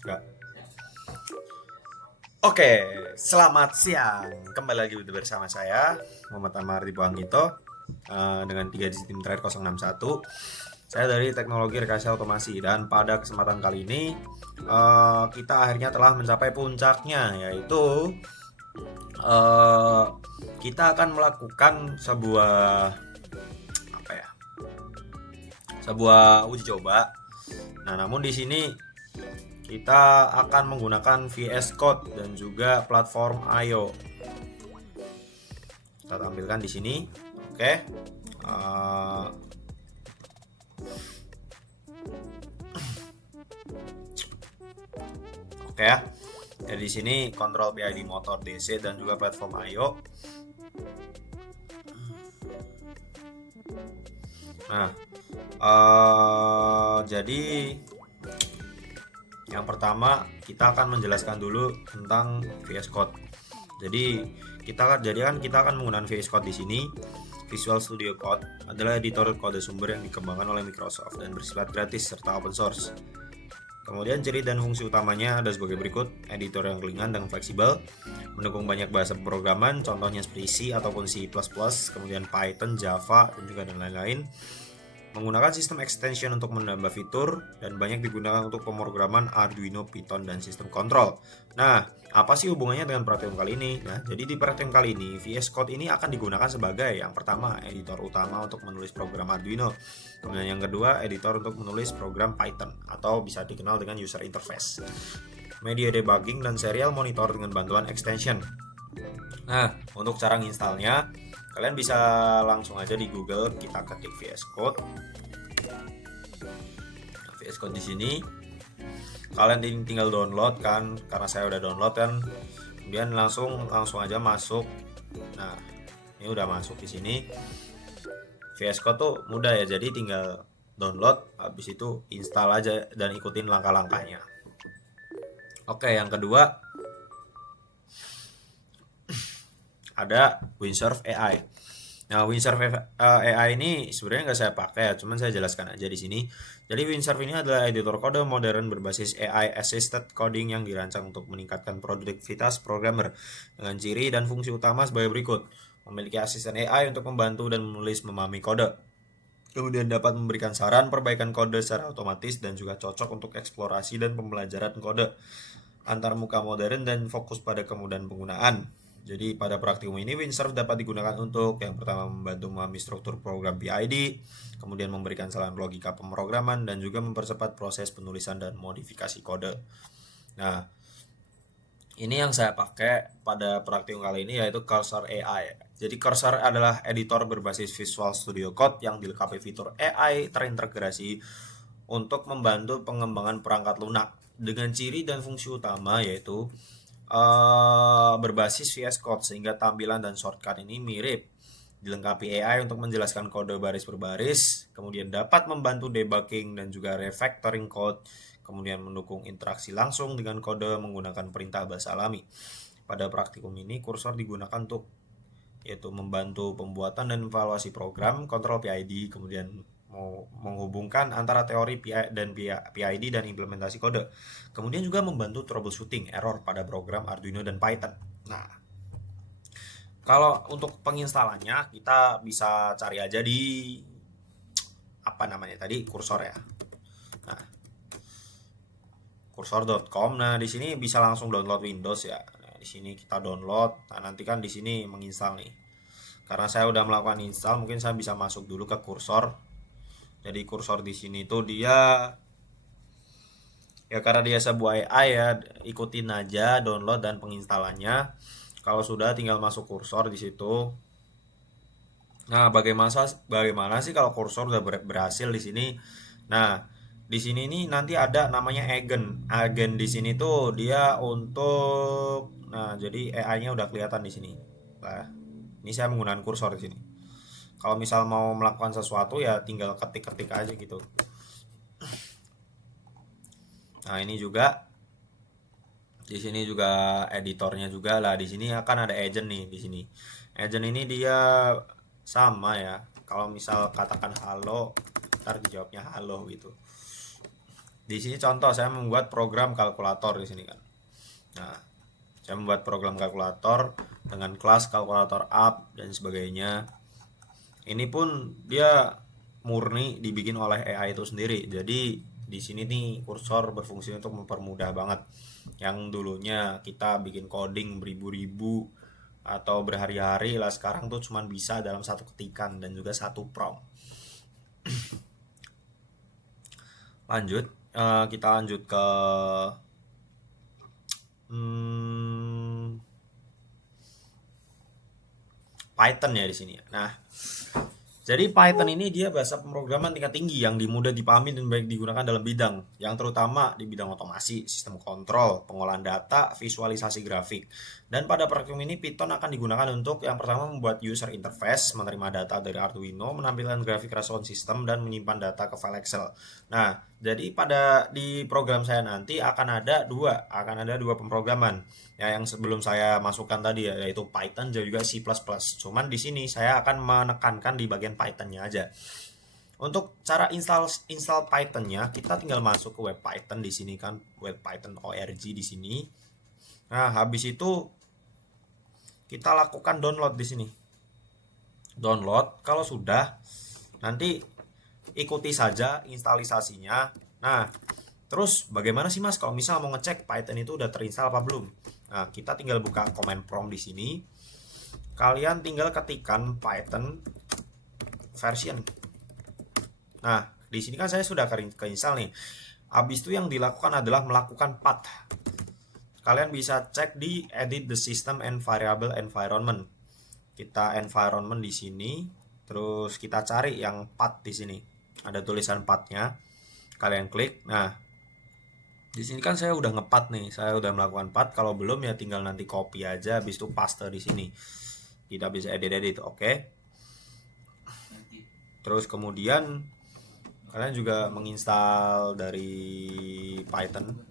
Enggak. Oke, selamat siang. Kembali lagi bersama saya, Muhammad Amar di Anggito, dengan 3 digit tim terakhir 061. Saya dari Teknologi Rekayasa Otomasi dan pada kesempatan kali ini kita akhirnya telah mencapai puncaknya, yaitu eh, kita akan melakukan sebuah apa ya? Sebuah uji coba. Nah, namun di sini kita akan menggunakan VS Code dan juga platform IO. Kita tampilkan di sini. Oke. Uh, oke ya. Jadi di sini kontrol PID motor DC dan juga platform IO. Nah, jadi yang pertama kita akan menjelaskan dulu tentang VS Code. Jadi kita akan menggunakan VS Code di sini. Visual Studio Code adalah editor kode sumber yang dikembangkan oleh Microsoft dan bersifat gratis serta open source. Kemudian ciri dan fungsi utamanya ada sebagai berikut: editor yang ringan dan fleksibel, mendukung banyak bahasa pemrograman, contohnya seperti C ataupun C++, kemudian Python, Java, dan juga dan lain-lain. Menggunakan sistem extension untuk menambah fitur dan banyak digunakan untuk pemrograman Arduino, Python, dan sistem kontrol. Nah, apa sih hubungannya dengan praktikum kali ini? Nah, jadi di praktikum kali ini, VS Code ini akan digunakan sebagai yang pertama, editor utama untuk menulis program Arduino. Kemudian yang kedua, editor untuk menulis program Python atau bisa dikenal dengan user interface. Media debugging dan serial monitor dengan bantuan extension. Nah, untuk cara nginstalnya, kalian bisa langsung aja di Google, kita ketik VS Code. Nah, VS Code di sini kalian tinggal download kan, karena saya udah download kan. Kemudian langsung aja masuk. Nah, ini udah masuk di sini. VS Code tuh mudah ya, jadi tinggal download, habis itu install aja dan ikutin langkah-langkahnya. Oke, yang kedua ada Windsurf AI. Nah, Windsurf AI ini sebenarnya nggak saya pakai ya, cuman saya jelaskan aja di sini. Jadi Windsurf ini adalah editor kode modern berbasis AI assisted coding yang dirancang untuk meningkatkan produktivitas programmer dengan ciri dan fungsi utama sebagai berikut: memiliki asisten AI untuk membantu dan menulis memahami kode. Kemudian dapat memberikan saran perbaikan kode secara otomatis dan juga cocok untuk eksplorasi dan pembelajaran kode antar muka modern dan fokus pada kemudahan penggunaan. Jadi pada praktikum ini Windsurf dapat digunakan untuk yang pertama membantu memahami struktur program PID, kemudian memberikan saran logika pemrograman dan juga mempercepat proses penulisan dan modifikasi kode. Nah, ini yang saya pakai pada praktikum kali ini yaitu Cursor AI. Jadi Cursor adalah editor berbasis Visual Studio Code yang dilengkapi fitur AI terintegrasi untuk membantu pengembangan perangkat lunak dengan ciri dan fungsi utama yaitu berbasis VS Code sehingga tampilan dan shortcut ini mirip. Dilengkapi AI untuk menjelaskan kode baris per baris, kemudian dapat membantu debugging dan juga refactoring code, kemudian mendukung interaksi langsung dengan kode menggunakan perintah bahasa alami. Pada praktikum ini kursor digunakan untuk yaitu membantu pembuatan dan evaluasi program, kontrol PID, kemudian mau menghubungkan antara teori PID dan implementasi kode. Kemudian juga membantu troubleshooting error pada program Arduino dan Python. Nah, kalau untuk penginstalannya kita bisa cari aja di apa namanya tadi, kursor ya. Nah, kursor.com. Nah, di sini bisa langsung download Windows ya. Nah, di sini kita download. Nah, nanti kan di sini menginstal nih. Karena saya udah melakukan install, mungkin saya bisa masuk dulu ke kursor. Jadi kursor di sini tuh dia ya karena dia sebuah AI ya, ikutin aja download dan penginstalannya. Kalau sudah tinggal masuk kursor di situ. Nah, bagaimana sih kalau kursor udah berhasil di sini? Nah, di sini nih nanti ada namanya agen. Agen di sini tuh dia untuk nah, jadi AI-nya udah kelihatan di sini. Nah, ini saya menggunakan kursor di sini. Kalau misal mau melakukan sesuatu ya tinggal ketik-ketik aja gitu. Nah, ini juga di sini juga editornya juga lah. Di sini akan ada agent nih di sini. Agent ini dia sama ya. Kalau misal katakan halo, ntar dijawabnya halo gitu. Di sini contoh saya membuat program kalkulator di sini kan. Nah, saya membuat program kalkulator dengan kelas kalkulator up dan sebagainya. Ini pun dia murni dibikin oleh AI itu sendiri. Jadi di sini nih kursor berfungsi untuk mempermudah banget. Yang dulunya kita bikin coding beribu-ribu atau berhari-hari lah, sekarang tuh cuman bisa dalam satu ketikan dan juga satu prompt. Lanjut, kita lanjut ke hmm, Python ya di sini. Nah, jadi Python ini dia bahasa pemrograman tingkat tinggi yang mudah dipahami dan baik digunakan dalam bidang, yang terutama di bidang otomasi, sistem kontrol, pengolahan data, visualisasi grafik. Dan pada program ini Python akan digunakan untuk yang pertama membuat user interface, menerima data dari Arduino, menampilkan grafik respon sistem dan menyimpan data ke file Excel. Nah, jadi di program saya nanti akan ada dua pemrograman. Ya, yang sebelum saya masukkan tadi ya, yaitu Python dan juga C++. Cuman di sini saya akan menekankan di bagian Python-nya aja. Untuk cara install Python-nya, kita tinggal masuk ke web Python di sini kan, web Python org di sini. Nah, habis itu kita lakukan download di sini. Download, kalau sudah nanti ikuti saja instalisasinya. Nah, terus bagaimana sih Mas kalau misal mau ngecek Python itu udah terinstall apa belum? Nah, kita tinggal buka command prompt di sini. Kalian tinggal ketikkan Python version. Nah, di sini kan saya sudah keinstall nih. Habis itu yang dilakukan adalah melakukan path. Kalian bisa cek di edit the system and variable environment. Kita environment di sini, terus kita cari yang path di sini. Ada tulisan pathnya. Kalian klik. Nah, di sini kan saya udah ngepat nih, saya udah melakukan path. Kalau belum ya tinggal nanti copy aja, habis itu paste di sini. Kita bisa edit, oke. Terus kemudian kalian juga menginstal dari Python.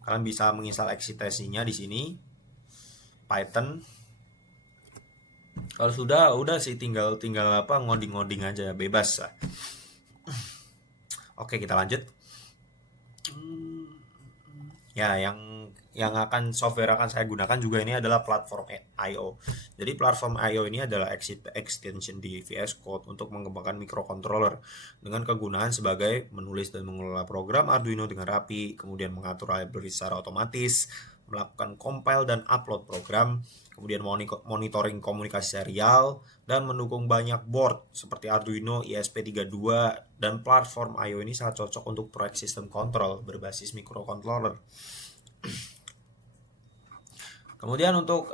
Kalian bisa menginstal eksitensinya di sini, Python. Kalau sudah, udah sih tinggal apa ngoding-ngoding aja, bebas lah. Oke, kita lanjut. Ya, yang akan software akan saya gunakan juga ini adalah platform I/O. Jadi platform I/O ini adalah extension di VS Code untuk mengembangkan microcontroller dengan kegunaan sebagai menulis dan mengelola program Arduino dengan rapi, kemudian mengatur library secara otomatis, melakukan compile dan upload program, kemudian monitoring komunikasi serial, dan mendukung banyak board seperti Arduino, ESP32, dan platform I/O ini sangat cocok untuk proyek sistem kontrol berbasis microcontroller. Kemudian untuk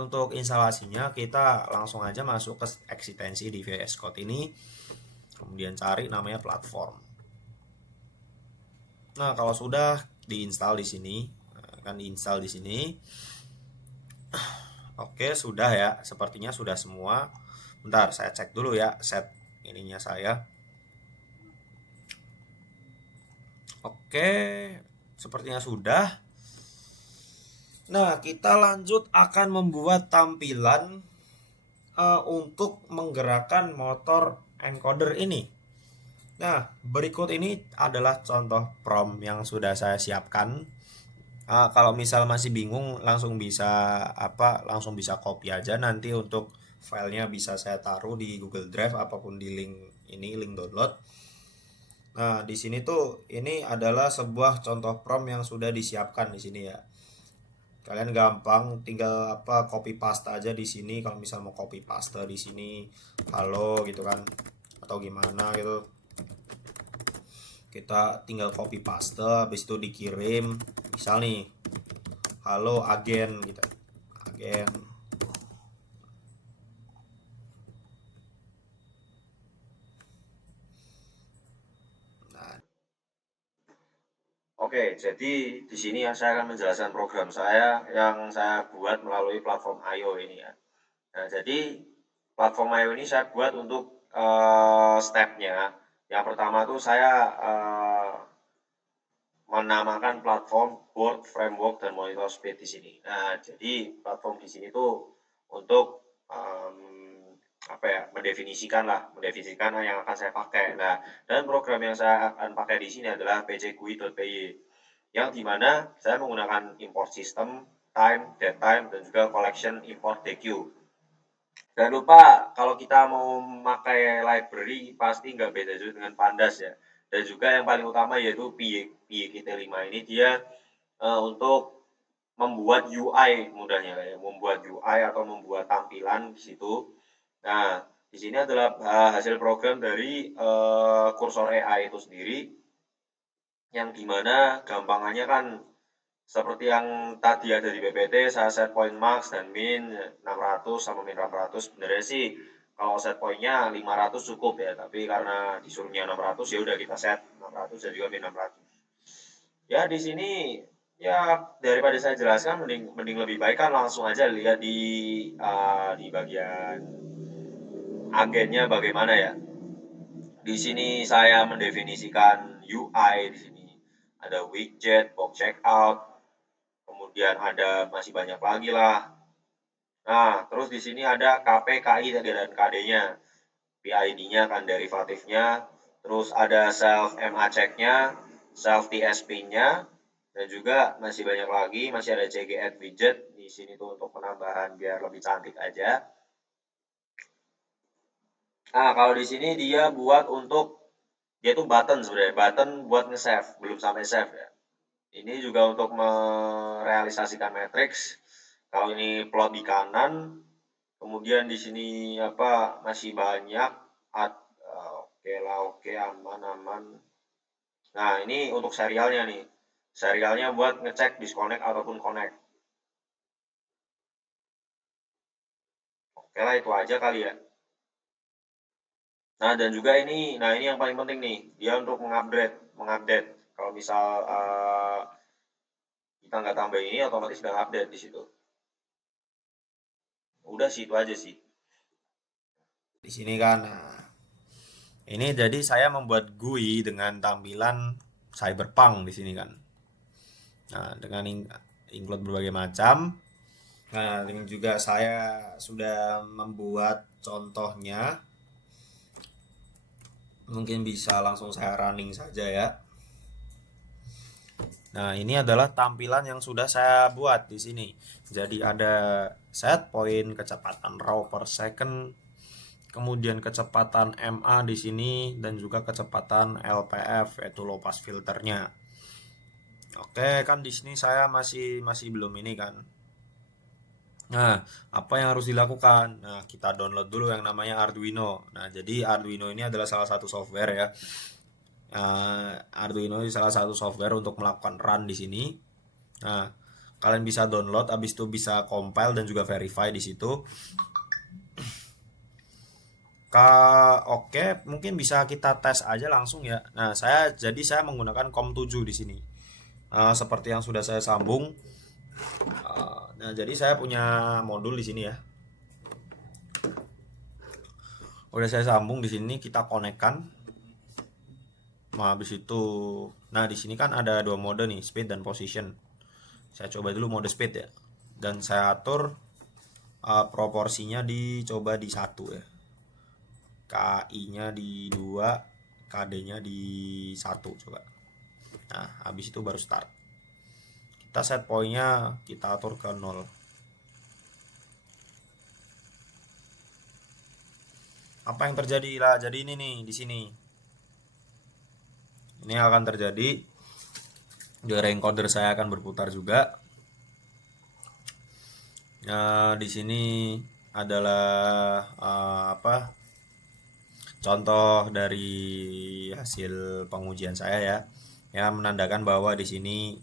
untuk instalasinya kita langsung aja masuk ke eksistensi di VS Code ini, kemudian cari namanya platform. Nah, kalau sudah diinstal di sini, akan diinstal di sini. Oke, sudah ya. Sepertinya sudah semua. Bentar, saya cek dulu ya set ininya saya. Oke, sepertinya sudah. Nah, kita lanjut akan membuat tampilan untuk menggerakkan motor encoder ini. Nah, berikut ini adalah contoh prompt yang sudah saya siapkan. Kalau misal masih bingung, langsung bisa copy aja. Nanti untuk filenya bisa saya taruh di Google Drive apapun di link download. Nah, di sini tuh ini adalah sebuah contoh prompt yang sudah disiapkan di sini ya. Kalian gampang tinggal copy paste aja di sini. Kalau misal mau copy paste di sini halo gitu kan, atau gimana gitu, kita tinggal copy paste, habis itu dikirim. Misal nih halo agen gitu, agen. Nah, oke, jadi di sini ya saya akan menjelaskan program saya yang saya buat melalui platform I/O ini ya. Nah, jadi platform I/O ini saya buat untuk stepnya. Yang pertama tuh saya menamakan platform board, framework, dan monitor speed di sini. Nah, jadi platform di sini tuh untuk apa ya, mendefinisikan yang akan saya pakai. Nah, dan program yang saya akan pakai di sini adalah pcgui.py, yang dimana saya menggunakan import system, time, datetime, dan juga collection import DQ. Jangan lupa kalau kita mau memakai library pasti nggak beda juga dengan Pandas ya. Dan juga yang paling utama yaitu PYKT5 ini dia untuk membuat UI mudahnya ya, membuat UI atau membuat tampilan di situ. Nah, di sini adalah hasil program dari kursor AI itu sendiri, yang dimana gampangannya kan seperti yang tadi ada di PPT, saya set point max dan min 600 sama min 800. Sebenarnya sih kalau set pointnya 500 cukup ya, tapi karena disuruhnya 600 ya udah kita set 600 dan juga min 600. Ya di sini ya daripada saya jelaskan mending lebih baik kan langsung aja lihat di bagian agennya bagaimana ya. Di sini saya mendefinisikan UI di sini. Ada widget, box checkout, kemudian ada masih banyak lagi lah. Nah, terus di sini ada KP, KI, dan KD-nya. PID-nya kan derivatifnya, terus ada self MA check-nya, self TSP-nya, dan juga masih banyak lagi, masih ada CG add widget di sini tuh untuk penambahan biar lebih cantik aja. Nah, kalau di sini dia buat untuk dia tuh button sebenarnya, button buat nge-save, belum sampai save ya. Ini juga untuk merealisasikan matrix. Kalau ini plot di kanan, kemudian di sini apa masih banyak. Oke lah, oke, aman aman. Nah, ini untuk serialnya nih. Serialnya buat ngecek disconnect ataupun connect. Oke lah, itu aja kali ya. Nah, dan juga ini yang paling penting nih, dia untuk mengupdate. Kalau misal kita nggak tambah ini, otomatis udah update di situ. Udah sih, itu aja sih. Di sini kan, nah, ini jadi saya membuat GUI dengan tampilan cyberpunk di sini kan. Nah, dengan include berbagai macam. Nah, ini juga saya sudah membuat contohnya. Mungkin bisa langsung saya running saja ya. Nah, ini adalah tampilan yang sudah saya buat di sini. Jadi ada set point, kecepatan raw per second, kemudian kecepatan MA di sini dan juga kecepatan LPF yaitu low pass filternya. Oke, kan di sini saya masih belum ini kan. Nah, apa yang harus dilakukan? Nah, kita download dulu yang namanya Arduino. Nah, jadi Arduino ini adalah salah satu software ya. Arduino ini salah satu software untuk melakukan run di sini. Nah, kalian bisa download, habis itu bisa compile dan juga verify di situ. Oke, mungkin bisa kita tes aja langsung ya. Nah, saya menggunakan COM7 di sini. Seperti yang sudah saya sambung. Nah, jadi saya punya modul di sini ya. Udah saya sambung di sini, kita konekkan. Nah, habis itu, nah di sini kan ada dua mode nih, speed dan position. Saya coba dulu mode speed ya. Dan saya atur proporsinya dicoba di 1 ya. KI-nya di 2, KD-nya di 1 coba. Nah, habis itu baru start. Kita set pointnya kita atur ke 0. Apa yang terjadi lah? Jadi ini nih di sini. Ini akan terjadi. Juga encoder saya akan berputar juga. Nah, di sini adalah apa? Contoh dari hasil pengujian saya ya. Yang menandakan bahwa di sini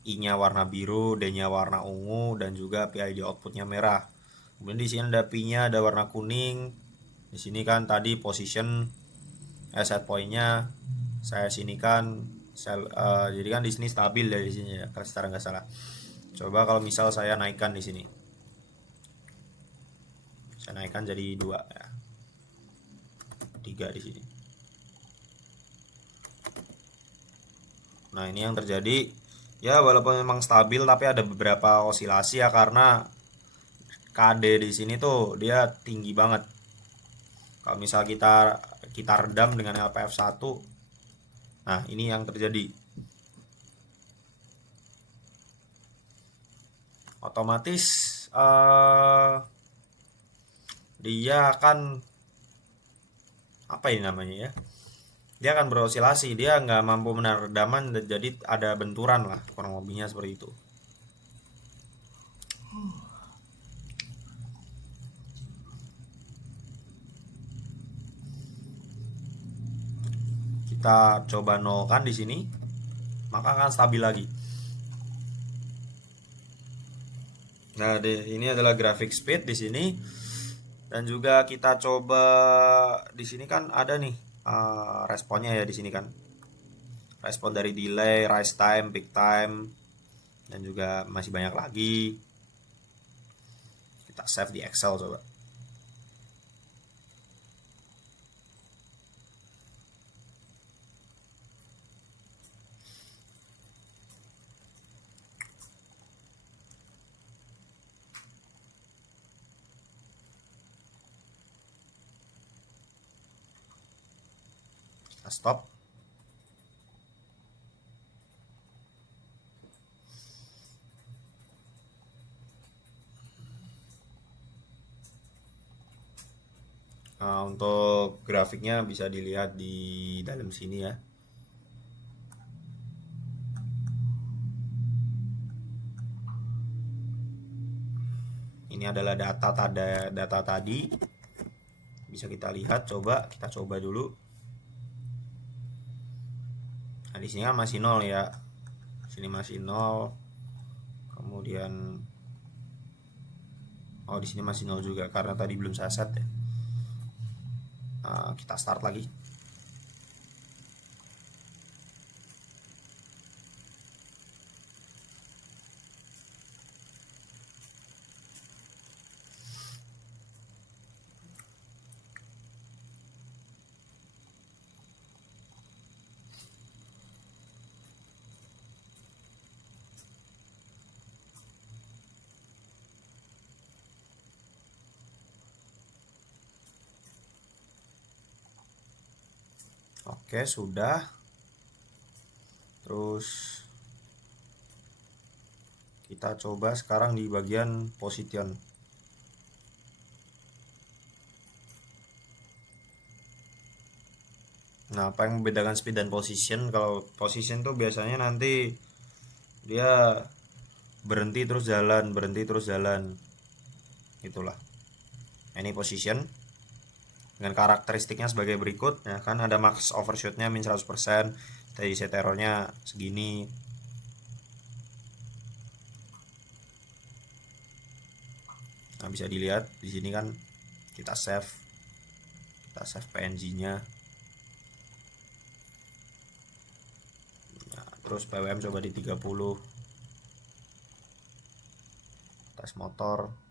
I-nya warna biru, D-nya warna ungu, dan juga PID outputnya merah. Kemudian di sini ada P-nya ada warna kuning. Di sini kan tadi position set point-nya saya sinikan jadi kan di sini stabil ya di sini ya, kalau secara nggak salah. Coba kalau misal saya naikkan di sini. Saya naikkan jadi 2 ya. 3 di sini. Nah, ini yang terjadi ya, walaupun memang stabil tapi ada beberapa osilasi ya karena KD di sini tuh dia tinggi banget. Kalau misal kita kita redam dengan LPF1, nah ini yang terjadi. Otomatis dia akan apa ini namanya ya? Dia akan berosilasi, dia nggak mampu menahan redaman, jadi ada benturan lah kurang lebihnya seperti itu. Kita coba nolkan di sini, maka akan stabil lagi. Nah, ini adalah grafik speed di sini, dan juga kita coba di sini kan ada nih responnya ya di sini kan. Respon dari delay, rise time, peak time, dan juga masih banyak lagi. Kita save di Excel coba. Kita stop. Nah, untuk grafiknya bisa dilihat di dalam sini ya. Ini adalah data tadi. Bisa kita lihat, kita coba dulu. Nah, di sini kan masih nol ya. Sini masih nol. Kemudian di sini masih nol juga karena tadi belum saya set ya. Kita start lagi. Oke, sudah. Terus kita coba sekarang di bagian position. Nah, apa yang membedakan speed dan position? Kalau position tuh biasanya nanti dia berhenti terus jalan, berhenti terus jalan. Itulah. Ini position dengan karakteristiknya sebagai berikut ya kan, ada max overshootnya min 100%, tadi set errornya segini. Nah, bisa dilihat di sini kan kita save PNG-nya. Nah, terus PWM coba di 30. Tes motor.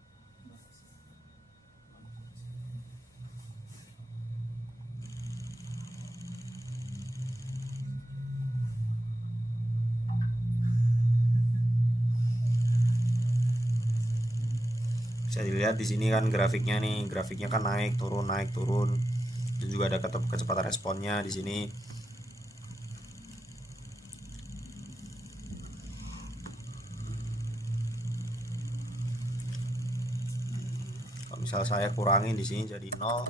Bisa dilihat di sini kan grafiknya nih, grafiknya kan naik turun. Dan juga ada kecepatan responnya di sini. Kalau misal saya kurangin di sini jadi 0,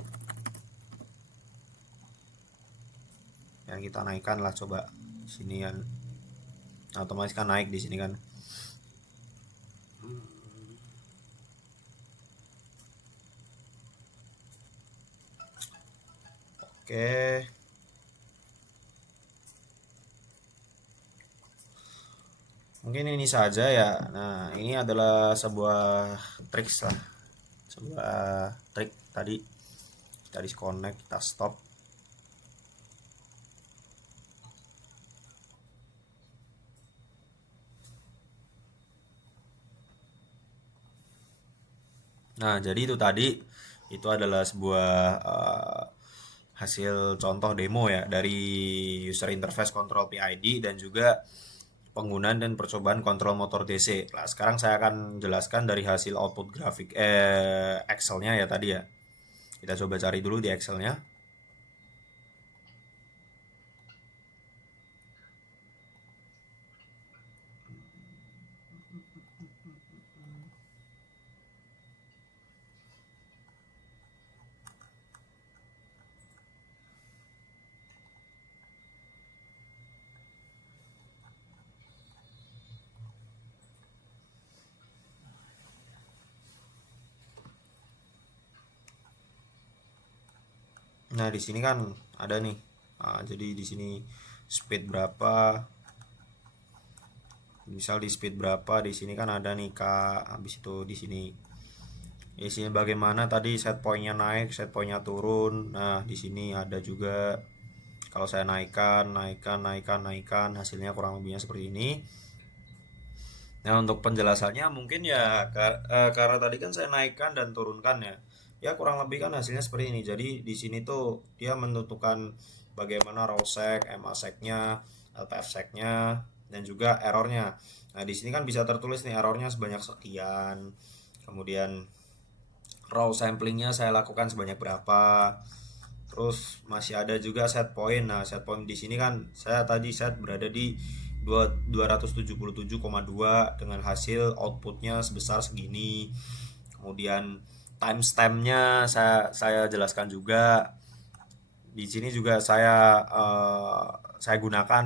yang kita naikkan lah coba sini kan, otomatis kan naik di sini kan. Oke, mungkin ini saja ya. Nah, ini adalah sebuah trik lah, sebuah trik tadi. Kita disconnect, kita stop. Nah, jadi itu tadi itu adalah sebuah hasil contoh demo ya dari user interface control PID dan juga penggunaan dan percobaan kontrol motor DC. Nah, sekarang saya akan jelaskan dari hasil output grafik Excel-nya ya tadi ya. Kita coba cari dulu di Excelnya. Nah, di sini kan ada nih. Nah, jadi di sini speed berapa? Misal di speed berapa? Di sini kan ada nih Kak. Habis itu di sini isinya bagaimana tadi set pointnya naik, set pointnya turun. Nah, di sini ada juga kalau saya naikkan, naikkan, hasilnya kurang lebihnya seperti ini. Nah, untuk penjelasannya mungkin ya karena tadi kan saya naikkan dan turunkan ya. Ya kurang lebih kan hasilnya seperti ini. Jadi di sini tuh dia menentukan bagaimana raw seg, MA seg-nya, LTF seg-nya dan juga errornya. Nah, di sini kan bisa tertulis nih errornya sebanyak sekian. Kemudian raw samplingnya saya lakukan sebanyak berapa. Terus masih ada juga set point. Nah, set point di sini kan saya tadi set berada di 277,2 dengan hasil outputnya sebesar segini. Kemudian timestampnya saya jelaskan juga. Di sini juga saya gunakan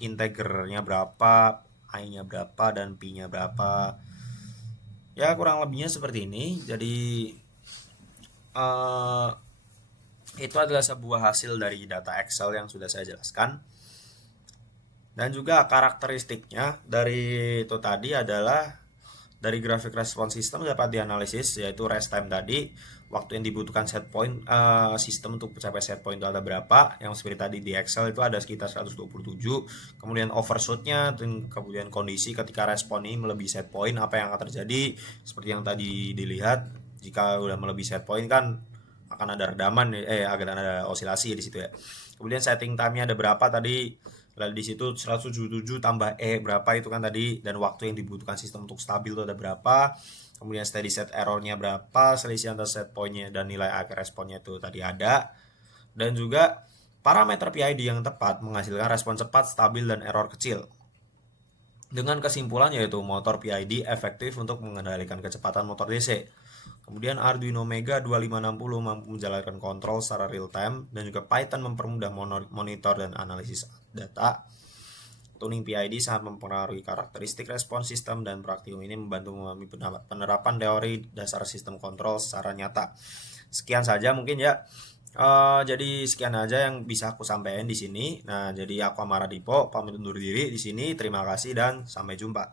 integernya berapa, i-nya berapa dan p-nya berapa. Ya kurang lebihnya seperti ini. Jadi eh, itu adalah sebuah hasil dari data Excel yang sudah saya jelaskan. Dan juga karakteristiknya dari itu tadi adalah dari grafik respon sistem dapat dianalisis, yaitu rest time tadi, waktu yang dibutuhkan set point sistem untuk mencapai set point itu ada berapa, yang seperti tadi di Excel itu ada sekitar 127. Kemudian overshootnya, dan kemudian kondisi ketika respon ini melebihi set point apa yang akan terjadi, seperti yang tadi dilihat. Jika udah melebihi set point kan akan ada redaman, akan ada osilasi di situ ya. Kemudian setting time-nya ada berapa tadi, lalu di situ 177 tambah berapa itu kan tadi, dan waktu yang dibutuhkan sistem untuk stabil itu ada berapa. Kemudian steady set errornya berapa, selisih antara set pointnya dan nilai akhir responnya itu tadi ada. Dan juga parameter PID yang tepat menghasilkan respon cepat, stabil, dan error kecil. Dengan kesimpulan yaitu motor PID efektif untuk mengendalikan kecepatan motor DC. Kemudian Arduino Mega 2560 mampu menjalankan kontrol secara real time, dan juga Python mempermudah monitor dan analisis data. Tuning PID sangat mempengaruhi karakteristik respons sistem, dan praktikum ini membantu memahami penerapan teori dasar sistem kontrol secara nyata. Sekian saja mungkin ya. Jadi sekian aja yang bisa aku sampaikan di sini. Nah, jadi aku Amara Dipo pamit undur diri di sini. Terima kasih dan sampai jumpa.